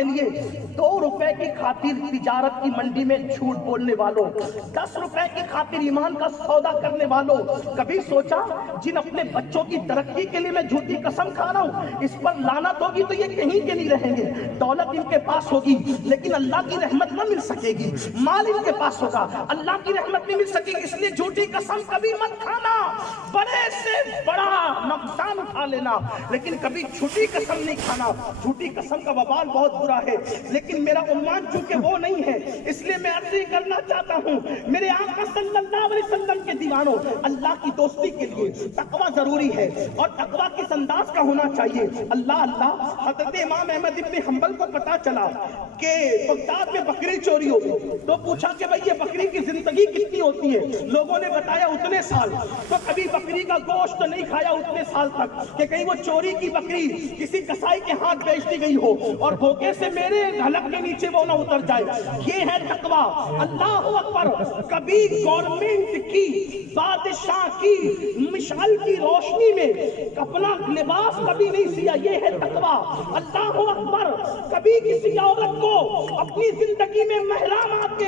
کے لیے 2 روپے کی خاطر تجارت کی منڈی میں جھوٹ بولنے والوں، 10 روپے کی خاطر ایمان کا سودا کرنے والوں، کبھی سوچا جن اپنے بچوں کی ترقی کے لیے میں جھوٹی قسم کھا رہا ہوں اس پر لعنت ہوگی تو یہ کہیں کے نہیں رہیں گے، دولت ان کے پاس ہوگی لیکن اللہ کی رحمت نہ مل سکے گی، مال ان کے پاس ہوگا اللہ کی رحمت نہیں مل سکے گی، اس لیے جھوٹی قسم کبھی مت کھانا، بڑے سے بڑا نقصان اٹھا لینا لیکن کبھی جھوٹی قسم نہیں کھانا۔ جھوٹی قسم کا وبال بہت برا ہے لیکن میرا عنوان چونکہ وہ نہیں ہے اس لیے میں عرض کرنا چاہتا ہوں میرے آقا صلی اللہ علیہ وسلم کے دیوانوں، اللہ کی دوستی کے لیے تقوی ضروری ہے اور تقوی کس انداز کا ہونا چاہیے۔ اللہ حضرت امام احمد ابن حنبل کو پتا چلا کہ بغداد میں بکری چوری ہو گئی تو پوچھا کہ بھئی یہ بکری کی زندگی کتنی ہوتی ہے؟ لوگوں نے بتایا اتنے سال، تو کبھی بکری کا گوشت نہیں کھایا اتنے سال تک کہ کہیں وہ چوری کی بکری کسی کسائی کے ہاتھ بیچ دی گئی ہو اور دھوکے سے میرے حلق کے نیچے وہ نہ اتر جائے۔ یہ ہے تقوی۔ اللہ اکبر۔ کبھی گورنمنٹ کی بادشاہ کی مشعل کی روشنی میں اپنا لباس کبھی نہیں سیا، یہ ہے تقوی۔ اللہ اکبر۔ کبھی کسی عورت کو اپنی زندگی میں محرمات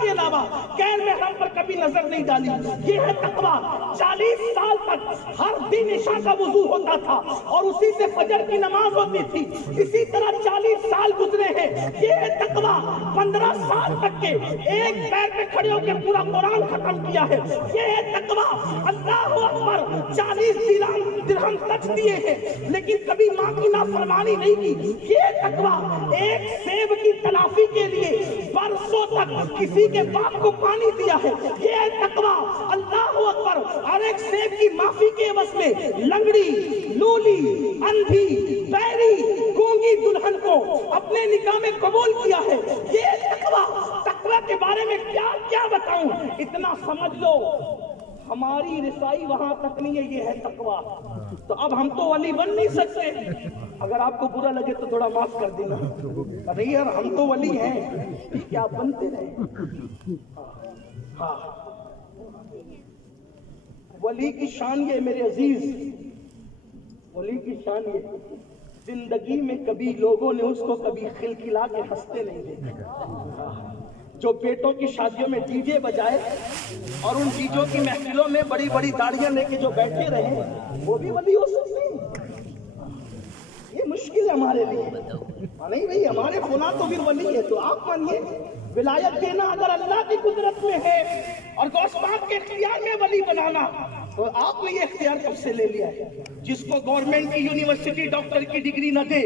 کے علاوہ غیر محرم پر کبھی نظر نہیں ڈالی، یہ ہے تقوی۔ 40 سال تک ہر دن عشاء کا وضو ہوتا تھا اور اسی سے فجر کی نماز ہوتی تھی، اسی طرح 40 سال گزرے ہیں، یہ ہے تقوی۔ 15 سال تک کے ایک پیر پہ کھڑے ہو کے پورا قرآن ختم کیا ہے، یہ ہے تقوی۔ اللہ اکبر۔ 40 درہم سچ دیے ہیں لیکن کبھی ماں کی نافرمانی نہیں کی، یہ ہے تقوی۔ ایک سیب کی تلافی کے لیے برسوں تک کسی کے باپ کو پانی دیا ہے، یہ ہے تقوی۔ اللہ اکبر۔ اور ایک سیب کی معافی کے عوض میں لنگڑی، لولی، اندھی، بہری، گونگی دلہن کو اپنے نکاح میں قبول کیا ہے، یہ ہے تقوی۔ تقوی کے بارے میں کیا بتاؤں، اتنا سمجھ لو ہماری رسائی وہاں تک نہیں ہے، یہ ہے تقوی۔ تو اب ہم تو ولی بن نہیں سکتے، اگر آپ کو برا لگے تو تھوڑا معاف کر دینا، ارے یار ہم تو ولی ہیں، کیا بنتے رہے۔ ہاں ولی کی شان یہ میرے عزیز، ولی کی شان یہ زندگی میں کبھی لوگوں نے اس کو کبھی کھلکھلا کے ہنستے نہیں دیکھا، جو بیٹوں کی شادیوں میں ڈی جے بجائے اور ان ڈی جے کی محفلوں میں بڑی بڑی داڑیاں لے کے جو بیٹھے رہے وہ بھی ولی ہو سکتے ہیں، یہ مشکل ہے ہمارے لیے۔ نہیں بھئی ہمارے فلاں تو پھر ولی ہے، تو آپ مانیے ولایت دینا اگر اللہ کی قدرت میں ہے اور غوث پاک کے اختیار میں ولی بنانا تو آپ نے یہ اختیار کب سے لے لیا ہے؟ جس کو گورنمنٹ کی یونیورسٹی ڈاکٹر کی ڈگری نہ دے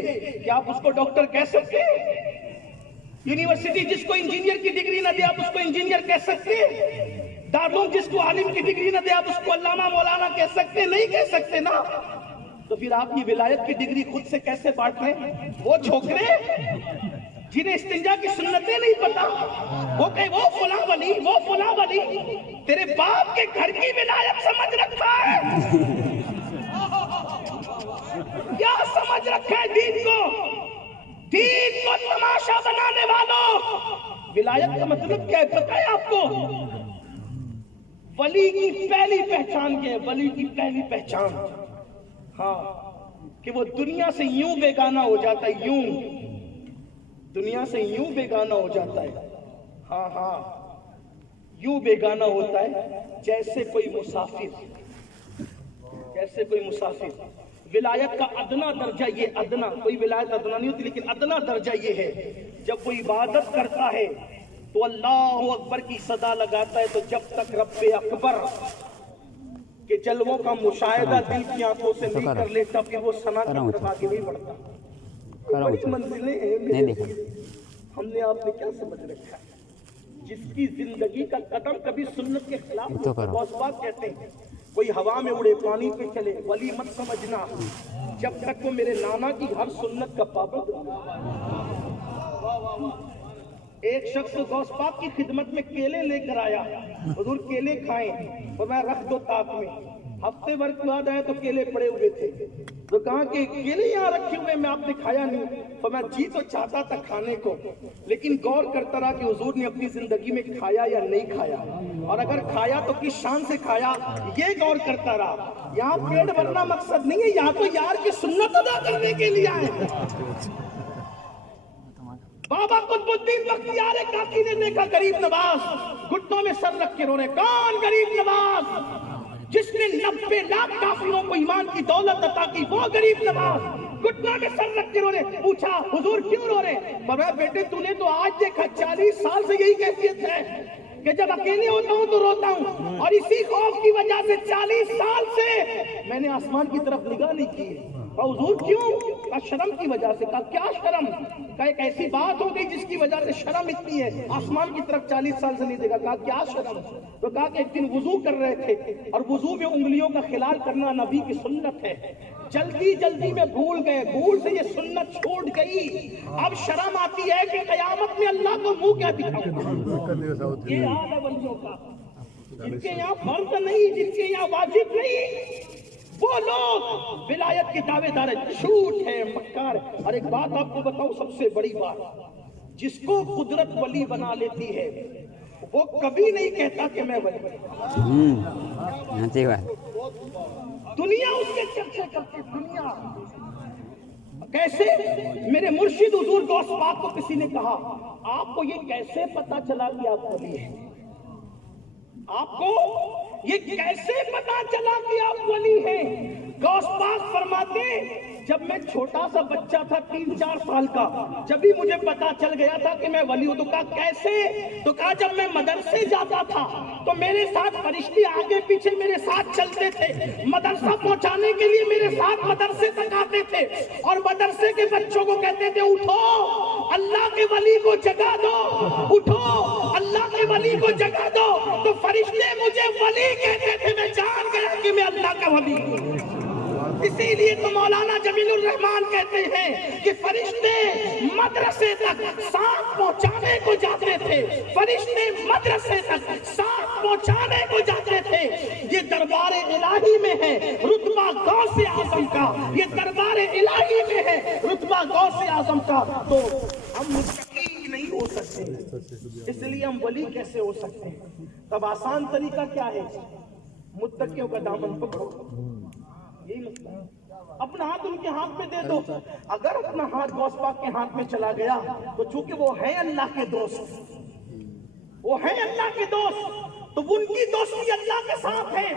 کیا آپ اس کو ڈاکٹر کہہ سکتے ہیں؟ یونیورسٹی جس کو انجینئر کی ڈگری نہ دے آپ اس کو انجینئر کہہ سکتے ہیں؟ دارالعلوم جس کو عالم کی ڈگری نہ دے آپ اس کو علامہ مولانا کہہ سکتے ہیں؟ نہیں کہہ سکتے نا۔ تو پھر آپ یہ ولایت کی ڈگری خود سے کیسے بانٹ رہے ہیں؟ وہ چھوکرے جنہیں استنجا کی سنتیں نہیں پتا، وہ کہے وہ فلاں ولی، وہ فلاں ولی، تیرے باپ کے گھر کی ولایت سمجھ رکھا ہے، کیا سمجھ رکھا ہے دین کو؟ دین کو تماشا بنانے والوں، ولایت کا مطلب کیا ہے پتہ ہے آپ کو؟ ولی کی پہلی پہچان کیا ہے؟ ولی کی پہلی پہچان ہاں کہ وہ دنیا سے یوں بیگانہ ہو جاتا ہے، یوں دنیا سے یوں بیگانہ ہو جاتا ہے، ہاں یوں بیگانہ ہوتا ہے جیسے کوئی مسافر، جیسے کوئی مسافر۔ ولایت کا ادنا درجہ یہ ادنا، کوئی ولایت ادنا نہیں ہوتی لیکن ادنا درجہ یہ ہے جب وہ عبادت کرتا ہے تو اللہ اکبر کی صدا لگاتا ہے تو جب تک رب اکبر کہ جلووں کا مشاہدہ دل کی آنکھوں سے نہیں کر لیتا پھر وہ ثنا کی طرف آگے نہیں بڑھتا۔ بڑی منزلیں ہیں، ہم نے آپ نے کیا سمجھ رکھا ہے؟ جس کی زندگی کا قدم کبھی سنت کے خلاف نہیں، غوث پاک کہتے ہیں کوئی ہوا میں اڑے پانی پہ چلے ولی مت سمجھنا جب تک وہ میرے نانا کی ہر سنت کا پابند ہو۔ ایک شخص غوث پاک کی خدمت میں کیلے لے کر آیا، حضور کیلے کھائیں، فرمایا رکھ دو تاک میں۔ ہفتے بھر کے بعد آیا تو کیلے پڑے ہوئے تھے، تو کہا کہ کیلے یہاں رکھے ہوئے میں آپ نے کھایا نہیں؟ فرمایا جی تو چاہتا تھا کھانے کو لیکن غور کرتا رہا کہ حضور نے اپنی زندگی میں کھایا یا نہیں کھایا، اور اگر کھایا تو کس شان سے کھایا یہ غور کرتا رہا۔ یہاں پیٹ بھرنا مقصد نہیں ہے، یہاں تو یار کی سنت ادا کرنے کے لیے آئے۔ بابا قطب الدین بختیار کاکی نے دیکھا غریب نواز گھٹنوں میں سر رکھ کے رو رہے. کون غریب نواز؟ جس نے 90 لاکھ کافروں کو ایمان کی دولت عطا کی، وہ غریب نواز گھٹنوں میں سر رکھ کے رو رہے. پوچھا حضور کیوں رو رہے؟ فرمایا بیٹے تو نے تو آج دیکھا 40 سال سے یہی کیفیت ہے کہ جب اکیلے ہوتا ہوں تو روتا ہوں، اور اسی خوف کی وجہ سے 40 سال سے میں نے آسمان کی طرف نگاہ نہیں کی. حضور کیوں؟ کہا شرم کی وجہ سے. کہا کیا شرم؟ کہا ایک ایسی بات ہو گئی جس کی وجہ سے شرم اتنی ہے، آسمان کی طرف 40 سال سے نہیں دیکھا. کہا کیا شرم؟ تو کہا کہ ایک دن وضو کر رہے تھے اور وضو میں انگلیوں کا خلال کرنا نبی کی سنت ہے، جلدی میں بھول گئے، بھول سے یہ سنت چھوٹ گئی. اب شرم آتی ہے کہ قیامت میں اللہ کو منہ کیا دکھاؤں. یہ حال ہے بندوں کا، جن کے یہاں فرض نہیں، جن کے یہاں واجب نہیں، وہ لوگ ولایت کے دعوے دار جھوٹ ہے، مکار. اور ایک بات آپ کو بتاؤں، سب سے بڑی بات، جس کو قدرت ولی بنا لیتی ہے وہ کبھی نہیں کہتا کہ میں ولی. دنیا اس کے چرچے کرتی. دنیا کیسے؟ میرے مرشد حضور غوث پاک کو کسی نے کہا آپ کو یہ کیسے پتا چلا کہ آپ ولی ہیں؟ آپ کو یہ کیسے پتا چلا کہ آپ ولی ہیں؟ غوث پاک فرماتے جب میں چھوٹا سا بچہ تھا 3-4 سال کا، جب بھی مجھے پتا چل گیا تھا کہ میں ولی ہوں. تو کہا کیسے؟ تو کہا جب میں مدرسے جاتا تھا تو میرے ساتھ فرشتے آگے پیچھے میرے ساتھ چلتے تھے، مدرسہ پہنچانے کے لیے میرے ساتھ مدرسے تک آتے تھے، اور مدرسے کے بچوں کو کہتے تھے اٹھو اللہ کے ولی کو جگا دو، اٹھو اللہ کے ولی کو جگا دو. تو فرشتے مجھے ولی کہتے تھے. میں جان گیا کہ میں اللہ کا ولی ہوں. اسی لیے تو مولانا جمیل الرحمان کہتے ہیں کہ فرشتے مدرسے تک ساتھ پہنچانے کو جاتے تھے، فرشتے مدرسے تک ساتھ پہنچانے کو جاتے تھے. یہ دربار الہی میں ہے رتبہ غوث اعظم کا، یہ دربار الہی میں ہے رتبہ غوث اعظم کا. تو ہم متقی نہیں ہو سکتے، اس لیے ہم ولی کیسے ہو سکتے ہیں؟ تب آسان طریقہ کیا ہے؟ متقیوں کا دامن پکڑو. یہی مسئلہ ہے. اپنا ہاتھ ان کے ہاتھ میں دے دو. اگر اپنا ہاتھ غوث پاک کے ہاتھ میں چلا گیا تو چونکہ وہ ہیں اللہ کے دوست، وہ ہیں اللہ کے دوست، تو ان کی دوستی اللہ کے ساتھ ہے،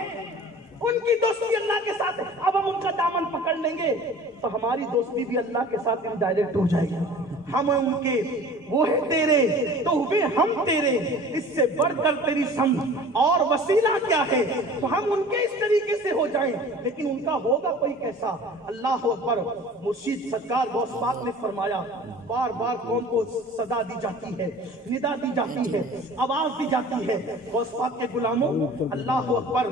ان کی دوستی اللہ کے ساتھ ہے. اب ہم ان کا دامن پکڑ لیں گے تو ہماری دوستی بھی اللہ کے ساتھ انڈائریکٹ ہو جائے گی. ہم ان کے، وہ ہے تیرے تو ہوئے ہم تیرے، اس سے بڑھ کر تیری سمجھ اور وسیلہ کیا ہے؟ تو ہم ان کے اس طریقے سے ہو جائیں. لیکن ان کا ہوگا کوئی کیسا؟ اللہ اکبر. مرشد سرکار غوث پاک نے فرمایا بار بار قوم کو صدا دی جاتی ہے، ندا دی جاتی ہے، آواز دی جاتی ہے. غوث پاک کے غلاموں، اللہ اکبر،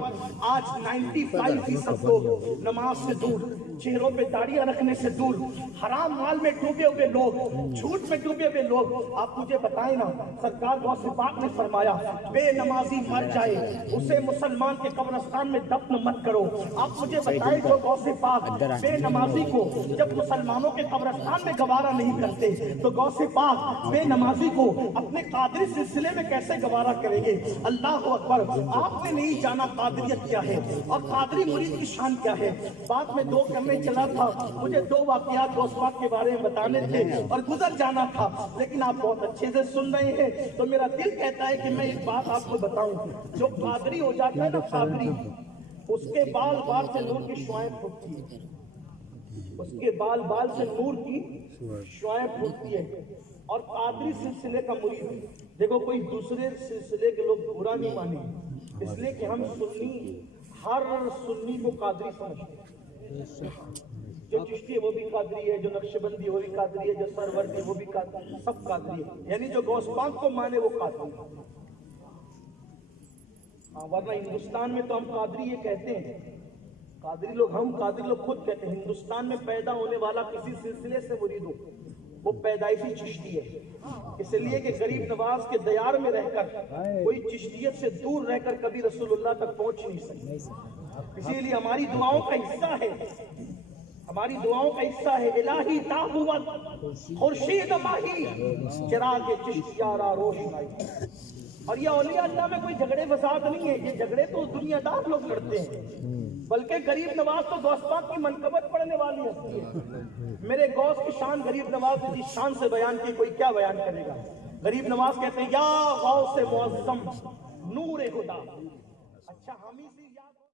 آج 95% لوگ نماز سے دور، چہروں پہ داڑیاں رکھنے سے دور، حرام مال میں ڈوبے ہوئے لوگ، جھوٹ میں ڈوبے ہوئے لوگ. آپ مجھے بتائیں نا، سرکار غوث پاک نے فرمایا بے نمازی مر جائے اسے مسلمان کے قبرستان میں دفن مت کرو. آپ مجھے بتائیں جو غوث پاک بے نمازی کو جب مسلمانوں کے قبرستان میں گوارا نہیں کرتے تو غوث پاک بے نمازی کو اپنے قادری سلسلے میں کیسے گوارا کریں گے؟ اللہ اکبر. آپ نے نہیں جانا قادریت کیا ہے اور قادری مرید کی شان کیا ہے. بات میں دو کرنے چلا تھا، مجھے 2 واقعات غوث پاک کے بارے میں بتانے تھے اور گزر جانا تھا، لیکن آپ بہت اچھے سے سن رہے ہیں تو میرا دل کہتا ہے کہ میں ایک بات آپ کو بتاؤں. جو قادری ہو جاتا ہے نا قادری، اس کے بال بال سے نور کی شعائیں پھوٹتی ہے، اس کے بال بال سے نور کی شعائیں پھوٹتی ہے. اور قادری سلسلے کا مرید، دیکھو کوئی دوسرے سلسلے کے لوگ برا نہیں مانے، اس لیے کہ ہم سنی ہر سنی کو قادری سمجھتے ہیں. جو چشتی ہے وہ بھی قادری ہے، جو نقشبندی ہے وہ بھی قادری ہے، جو سروردی ہے وہ بھی قادری ہے، سب قادری ہے. یعنی جو غوث پاک کو مانے وہ قادری ہے. ورنہ ہندوستان میں تو ہم قادری یہ کہتے ہیں، قادری لوگ، ہم قادری لوگ خود کہتے ہیں ہندوستان میں پیدا ہونے والا کسی سلسلے سے مرید ہو وہ پیدائشی چشتی ہے. اس لیے کہ غریب نواز کے دیار میں رہ کر کوئی چشتیت سے دور رہ کر کبھی رسول اللہ تک پہنچ نہیں سکتا. اسی لیے ہماری دعاؤں کا حصہ ہے، ہماری دعاؤں کا حصہ ہے الہی تابوت خورشید ماہی چراغ چشتیارہ روشنائی. اور یہ اولیاء اللہ میں کوئی جھگڑے فساد نہیں ہے، یہ جھگڑے تو دنیا دار لوگ لڑتے ہیں. بلکہ غریب نواز تو دوستاں کی منقبت پڑھنے والی ہستی ہے. میرے غوث کی شان غریب نواز نے جس شان سے بیان کی کوئی کیا بیان کرے گا. غریب نواز کہتے ہیں یا غوث معظم نور خدا. اچھا ہم ہی سے